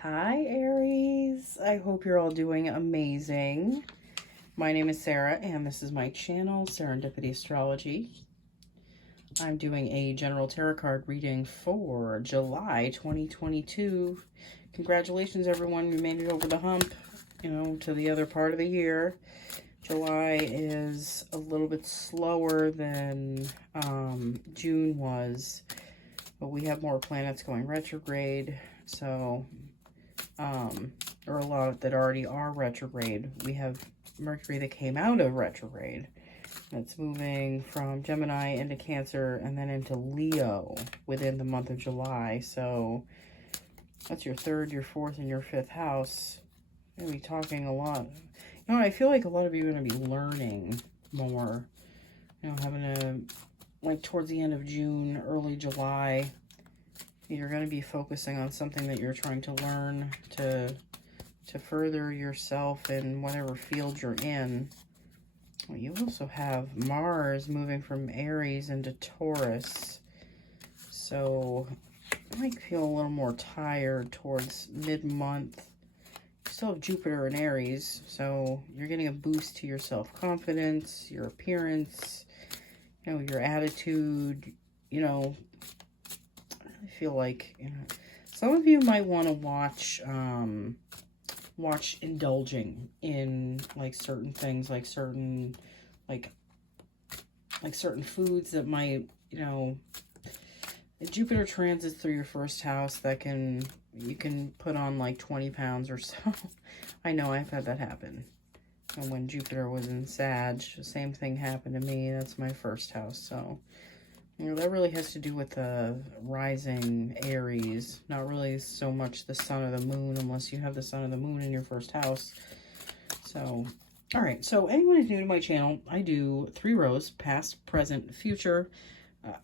Hi, Aries. I hope you're all doing amazing. My name is Sarah, and this is my channel, Serendipity Astrology. I'm doing a general tarot card reading for July 2022. Congratulations, everyone. You made it over the hump, to the other part of the year. July is a little bit slower than June was, but we have more planets going retrograde, so or a lot that already are retrograde. We have Mercury that came out of retrograde. That's moving from Gemini into Cancer and then into Leo within the month of July. So that's your third, your fourth, and your fifth house. You're going to be talking a lot. I feel like a lot of you are going to be learning more. Having a, like towards the end of June, early July, you're going to be focusing on something that you're trying to learn to further yourself in whatever field you're in. Well, you also have Mars moving from Aries into Taurus. So I might feel a little more tired towards mid-month. You still have Jupiter in Aries, so you're getting a boost to your self-confidence, your appearance, your attitude, I feel like, some of you might want to watch indulging in like certain things, like certain foods that might, Jupiter transits through your first house that you can put on like 20 pounds or so. I know I've had that happen. And when Jupiter was in Sag, the same thing happened to me. That's my first house. So that really has to do with the rising Aries, not really so much the sun or the moon, unless you have the sun or the moon in your first house. So, all right. So anyone who's new to my channel, I do 3 rows, past, present, future.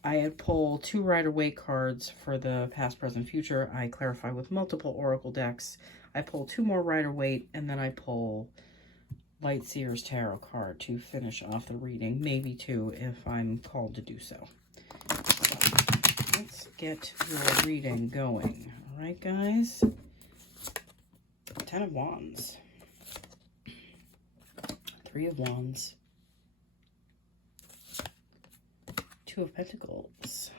I had pulled 2 Rider-Waite cards for the past, present, future. I clarify with multiple oracle decks. I pull 2 more Rider-Waite, and then I pull Light Seer's Tarot card to finish off the reading, maybe 2 if I'm called to do so. Let's get your reading going. All right, guys. 10 of Wands. 3 of Wands. 2 of Pentacles.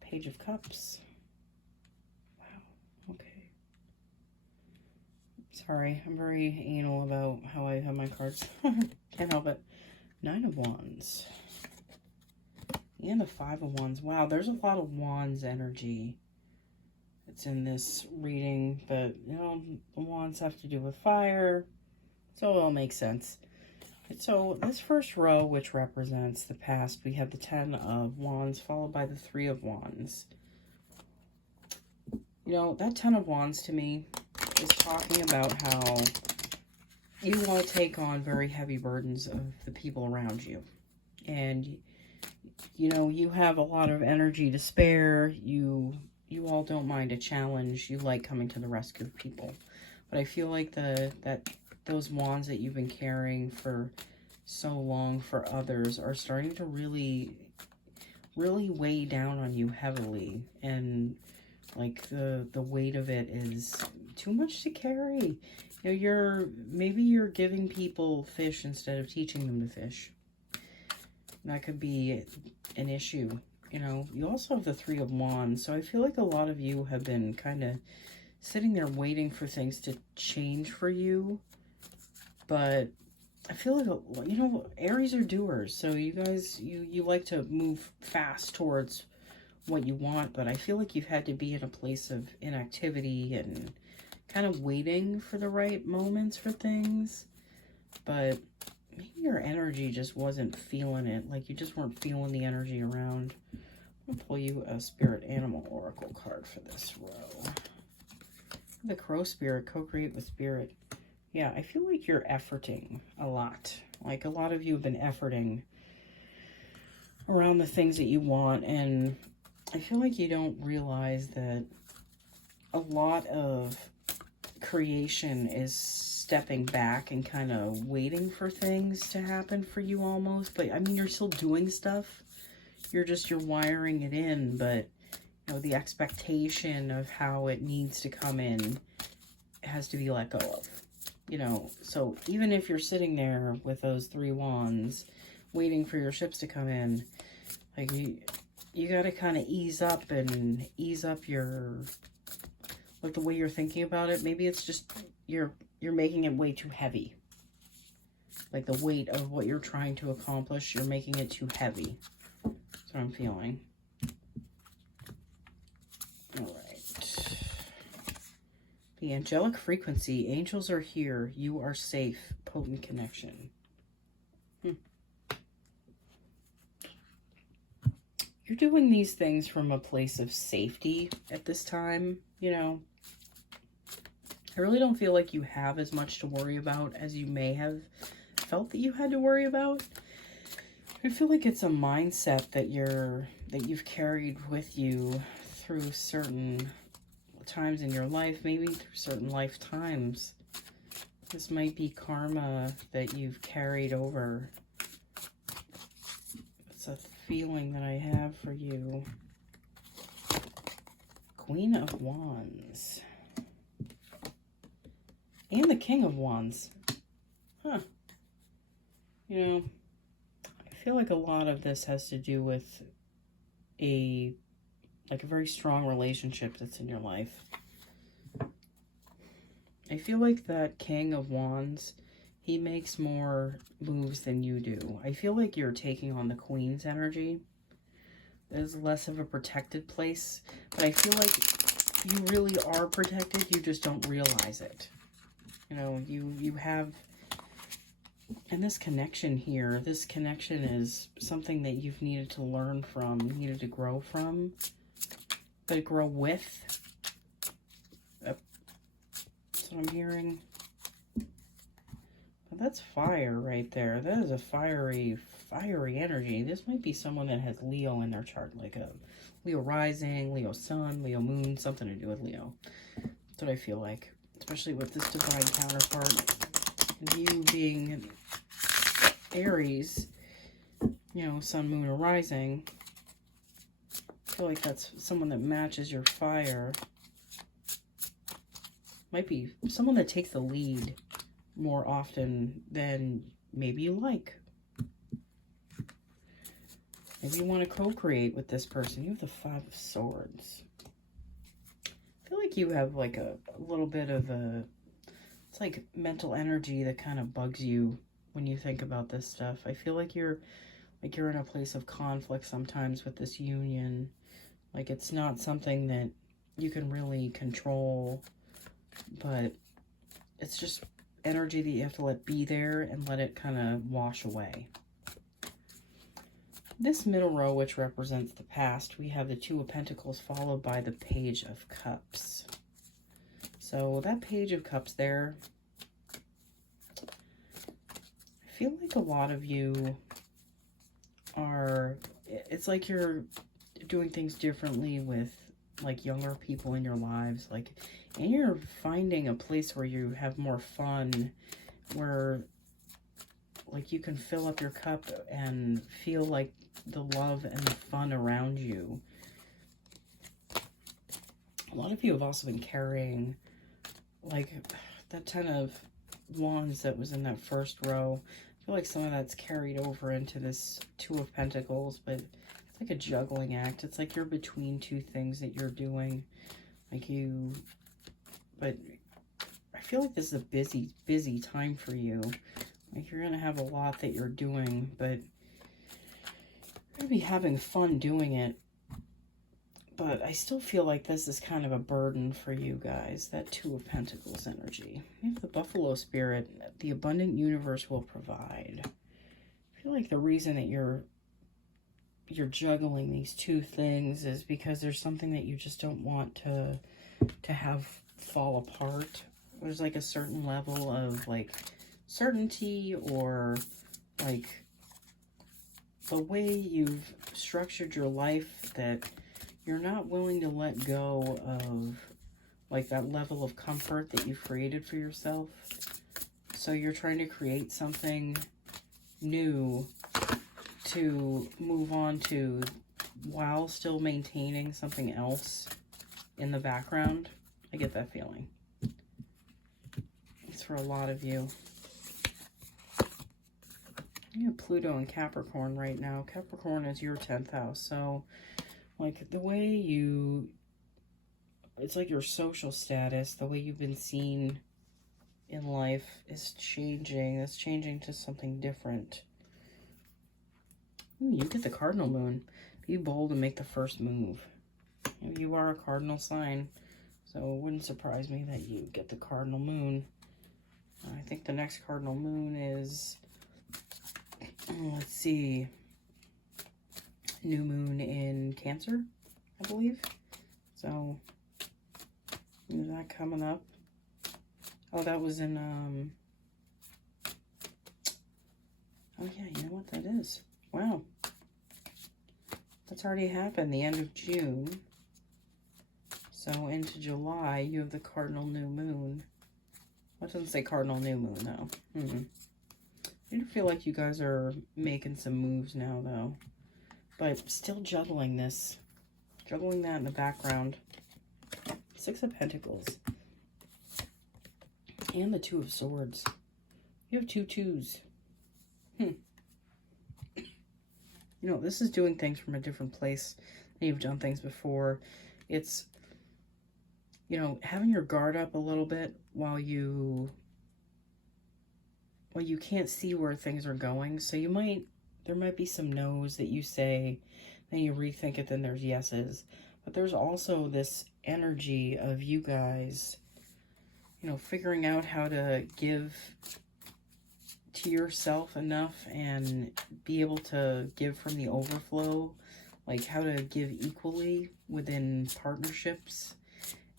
Page of Cups. Wow, okay. Sorry, I'm very anal about how I have my cards. Can't help it. 9 of Wands. And the 5 of Wands. Wow, there's a lot of Wands energy that's in this reading, but, the Wands have to do with fire, so it all makes sense. So this first row, which represents the past, we have the 10 of Wands, followed by the 3 of Wands. That 10 of Wands to me is talking about how you all take on very heavy burdens of the people around you. And you have a lot of energy to spare. You all don't mind a challenge. You like coming to the rescue of people. But I feel like those wands that you've been carrying for so long for others are starting to really, really weigh down on you heavily. And like the weight of it is too much to carry. Maybe you're giving people fish instead of teaching them to fish. That could be an issue. You also have the 3 of Wands. So I feel like a lot of you have been kind of sitting there waiting for things to change for you. But I feel like, Aries are doers. So you guys, you like to move fast towards what you want. But I feel like you've had to be in a place of inactivity and kind of waiting for the right moments for things. But maybe your energy just wasn't feeling it. Like you just weren't feeling the energy around. I'm going to pull you a Spirit Animal Oracle card for this row. The Crow Spirit, co-create with Spirit. Yeah, I feel like you're efforting a lot. Like a lot of you have been efforting around the things that you want. And I feel like you don't realize that a lot of creation is stepping back and kind of waiting for things to happen for you almost. But I mean, you're still doing stuff. You're wiring it in, but You know, the expectation of how it needs to come in has to be let go of. You know, so even if you're sitting there with those 3 wands waiting for your ships to come in, like you got to kind of ease up your, like, the way you're thinking about it. Maybe it's just you're making it way too heavy. Like the weight of what you're trying to accomplish, you're making it too heavy. That's what I'm feeling. All right. The angelic frequency. Angels are here. You are safe. Potent connection. You're doing these things from a place of safety at this time, you know. I really don't feel like you have as much to worry about as you may have felt that you had to worry about. I feel like it's a mindset that you've carried with you through certain times in your life, maybe through certain lifetimes. This might be karma that you've carried over. It's a feeling that I have for you. Queen of Wands. And the King of Wands. Huh. You know, I feel like a lot of this has to do with a very strong relationship that's in your life. I feel like that King of Wands, he makes more moves than you do. I feel like you're taking on the Queen's energy. It's less of a protected place, but I feel like you really are protected. You just don't realize it. You know, you have, and this connection here, this connection is something that you've needed to learn from, needed to grow from, but grow with. That's what I'm hearing. But that's fire right there. That is a fiery energy. This might be someone that has Leo in their chart, like a Leo rising, Leo sun, Leo moon, something to do with Leo. That's what I feel like, especially with this divine counterpart. And you being Aries, you know, sun, moon, or rising. I feel like that's someone that matches your fire. Might be someone that takes the lead more often than maybe you like. Maybe you want to co-create with this person. You have the 5 of Swords. I feel like you have like a little bit of it's like mental energy that kind of bugs you when you think about this stuff. I feel like you're in a place of conflict sometimes with this union. Like it's not something that you can really control, but it's just energy that you have to let be there and let it kind of wash away. This middle row, which represents the past, we have the 2 of Pentacles followed by the Page of Cups. So that Page of Cups there, I feel like a lot of you are, it's like you're doing things differently with like younger people in your lives, like, and you're finding a place where you have more fun, where like you can fill up your cup and feel like the love and the fun around you. A lot of you have also been carrying like that 10 of Wands that was in that first row. I feel like some of that's carried over into this 2 of Pentacles, but it's like a juggling act. It's like you're between 2 things that you're doing. Like but I feel like this is a busy time for you. Like you're going to have a lot that you're doing, but you're going to be having fun doing it. But I still feel like this is kind of a burden for you guys, that 2 of Pentacles energy. You have the Buffalo Spirit, the abundant universe will provide. I feel like the reason that you're juggling these 2 things is because there's something that you just don't want to have fall apart. There's like a certain level of like certainty, or like the way you've structured your life, that you're not willing to let go of like that level of comfort that you've created for yourself. So you're trying to create something new to move on to while still maintaining something else in the background. I get that feeling. It's for a lot of you. You have Pluto and Capricorn right now. Capricorn is your 10th house. So, like, the way you... It's like your social status, the way you've been seen in life is changing. It's changing to something different. Ooh, you get the cardinal moon. Be bold and make the first move. You are a cardinal sign, so it wouldn't surprise me that you get the cardinal moon. I think the next cardinal moon is, let's see, new moon in Cancer, I believe. So, is that coming up? Oh, that was in, oh yeah, you know what that is? Wow. That's already happened, the end of June. So into July, you have the cardinal new moon. That doesn't say cardinal new moon, though. I do feel like you guys are making some moves now, though. But still juggling this. Juggling that in the background. Six of Pentacles. And the Two of Swords. You have two twos. You know, this is doing things from a different place than you've done things before. It's, you know, having your guard up a little bit while you can't see where things are going. So there might be some no's that you say, then you rethink it, then there's yeses. But there's also this energy of you guys, you know, figuring out how to give to yourself enough and be able to give from the overflow, like how to give equally within partnerships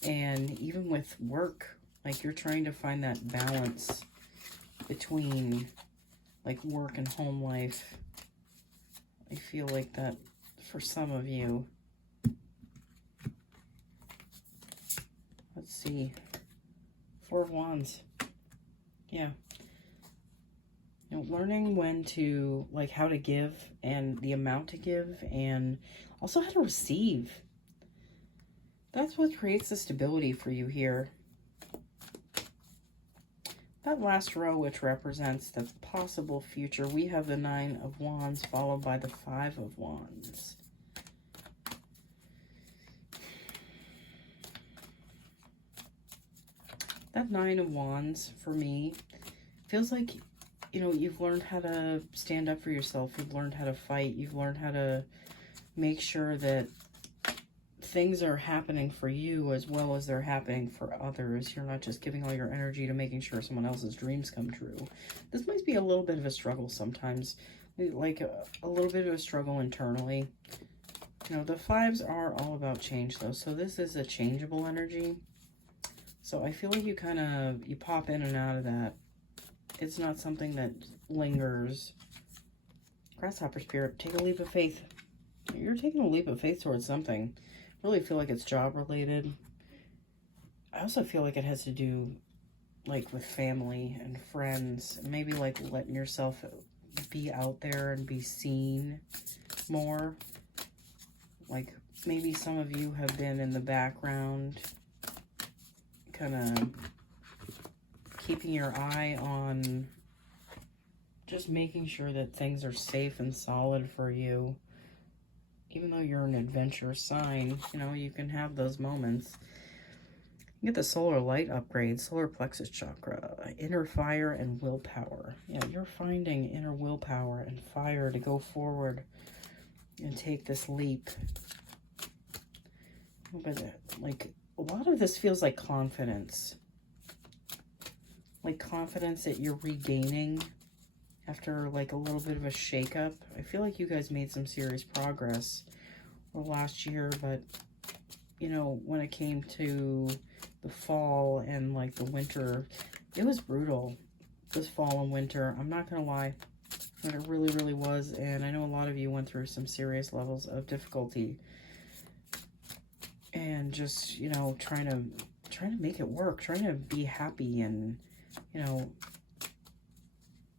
and even with work. Like you're trying to find that balance between like work and home life. I feel like that for some of you. Let's see. Four of Wands. Yeah. You know, learning when to, like, how to give and the amount to give and also how to receive. That's what creates the stability for you here. That last row, which represents the possible future, we have the Nine of Wands followed by the Five of Wands. That Nine of Wands, for me, feels like, you know, you've learned how to stand up for yourself. You've learned how to fight. You've learned how to make sure that things are happening for you as well as they're happening for others. You're not just giving all your energy to making sure someone else's dreams come true. This might be a little bit of a struggle sometimes, like a little bit of a struggle internally. You know, the fives are all about change, though, so this is a changeable energy. So I feel like you pop in and out of that. It's not something that lingers. Grasshopper spirit, take a leap of faith. You're taking a leap of faith towards something. I really feel like it's job related. I also feel like it has to do like with family and friends. Maybe like letting yourself be out there and be seen more. Like maybe some of you have been in the background, kind of keeping your eye on just making sure that things are safe and solid for you. Even though you're an adventurous sign, you know, you can have those moments. You get the solar light upgrade, solar plexus chakra, inner fire and willpower. Yeah, you're finding inner willpower and fire to go forward and take this leap. But like a lot of this feels like confidence. Like confidence that you're regaining after like a little bit of a shakeup. I feel like you guys made some serious progress last year, but you know, when it came to the fall and like the winter, it was brutal. This fall and winter, I'm not gonna lie, but it really, really was. And I know a lot of you went through some serious levels of difficulty and just, you know, trying to make it work, trying to be happy and, you know,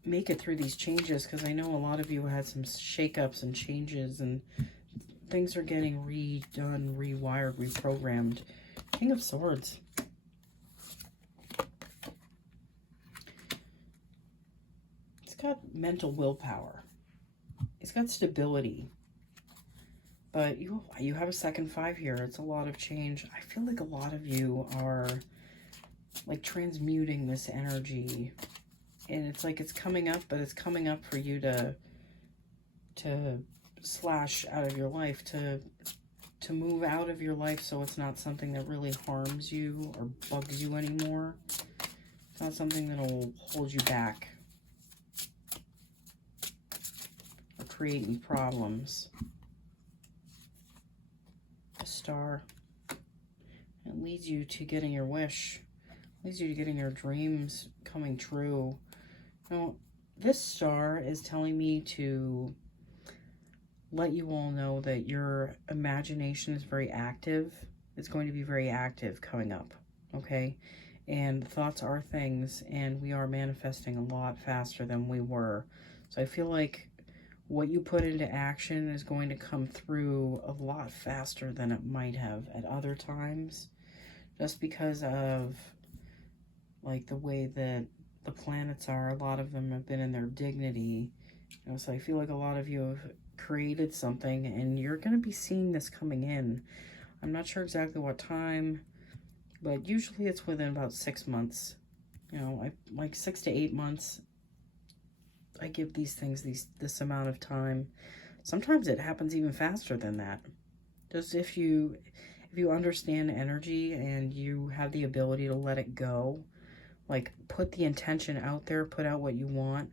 make it through these changes, because I know a lot of you had some shakeups and changes, and things are getting redone, rewired, reprogrammed. King of Swords. It's got mental willpower. It's got stability. But you have a second 5 here. It's a lot of change. I feel like a lot of you are like transmuting this energy. And it's like it's coming up, but it's coming up for you to slash out of your life, to move out of your life, so it's not something that really harms you or bugs you anymore. It's not something that'll hold you back or create any problems. A star. It leads you to getting your wish. It leads you to getting your dreams coming true. Now, this star is telling me to let you all know that your imagination is very active. It's going to be very active coming up, okay? And thoughts are things, and we are manifesting a lot faster than we were. So I feel like what you put into action is going to come through a lot faster than it might have at other times, just because of like the way that the planets are. A lot of them have been in their dignity, you know, so I feel like a lot of you have created something, and you're going to be seeing this coming in. I'm not sure exactly what time, but usually it's within about 6 months. You know, like 6 to 8 months. I give these things this amount of time. Sometimes it happens even faster than that. Just if you understand energy and you have the ability to let it go, like put the intention out there, put out what you want,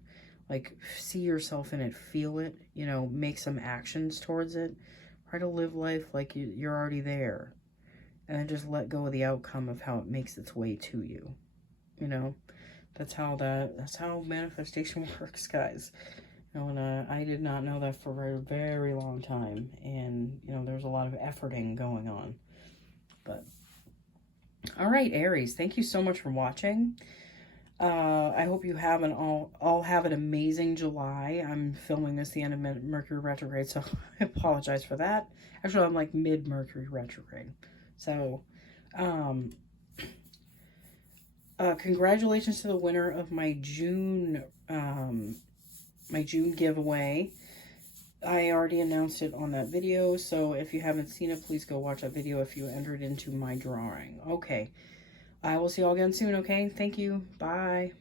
like see yourself in it, feel it, you know, make some actions towards it. Try to live life like you're already there, and then just let go of the outcome of how it makes its way to you. You know, that's how manifestation works, guys. You know, and I did not know that for a very, very long time, and you know, there's a lot of efforting going on. But all right, Aries, thank you so much for watching. I hope you have all have an amazing July. I'm filming this the end of Mercury retrograde, so I apologize for that. Actually, I'm like mid-Mercury retrograde. So, congratulations to the winner of my June giveaway. I already announced it on that video, so if you haven't seen it, please go watch that video if you entered into my drawing. Okay. I will see you all again soon, okay? Thank you. Bye.